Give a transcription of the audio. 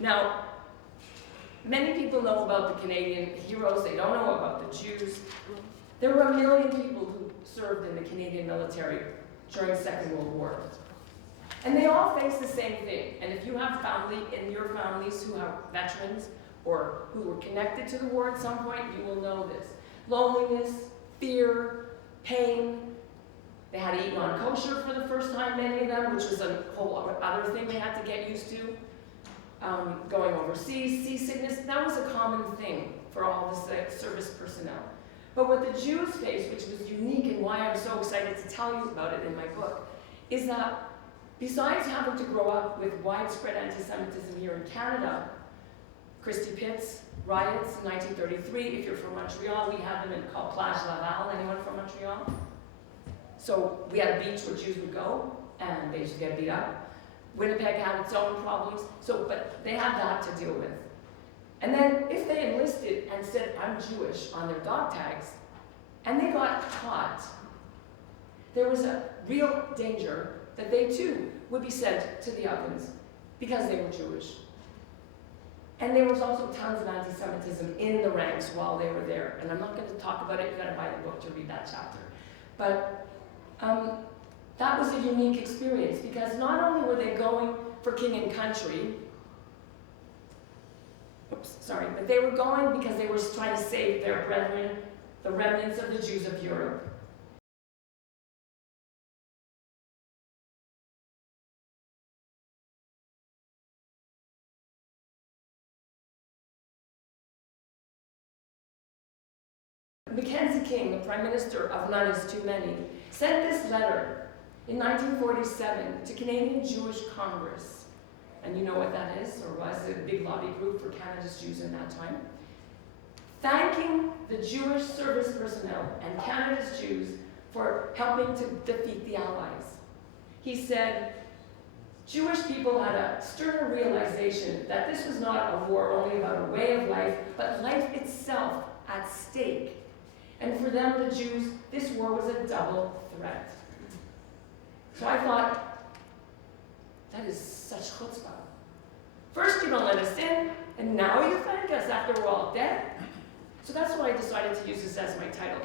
Now, many people know about the Canadian heroes. They don't know about the Jews. There were 1 million people who served in the Canadian military during the Second World War. And they all face the same thing. And if you have family in your families who are veterans or who were connected to the war at some point, you will know this. Loneliness, fear, pain. They had to eat non-kosher for the first time, many of them, which was a whole other thing they had to get used to. Going overseas, seasickness, that was a common thing for all the service personnel. But what the Jews faced, which was unique and why I'm so excited to tell you about it in my book, is that besides having to grow up with widespread anti-Semitism here in Canada, Christie Pitts riots in 1933, if you're from Montreal, we had them called Plage Laval. Anyone from Montreal? So we had a beach where Jews would go, and they used to get beat up. Winnipeg had its own problems, but they had that to deal with. And then if they enlisted and said, I'm Jewish, on their dog tags, and they got caught, there was a real danger that they too would be sent to the ovens because they were Jewish. And there was also tons of anti-Semitism in the ranks while they were there. And I'm not going to talk about it, you've got to buy the book to read that chapter. But that was a unique experience because not only were they going for king and country, but they were going because they were trying to save their brethren, the remnants of the Jews of Europe. Mackenzie King, the Prime Minister of None is Too Many, sent this letter in 1947 to Canadian Jewish Congress. And you know what that is, or was a big lobby group for Canada's Jews in that time. Thanking the Jewish service personnel and Canada's Jews for helping to defeat the Allies. He said, Jewish people had a sterner realization that this was not a war only about a way of life, but life itself at stake. And for them, the Jews, this war was a double threat. So I thought, that is such chutzpah. First you don't let us in, and now you thank us after we're all dead? So that's why I decided to use this as my title.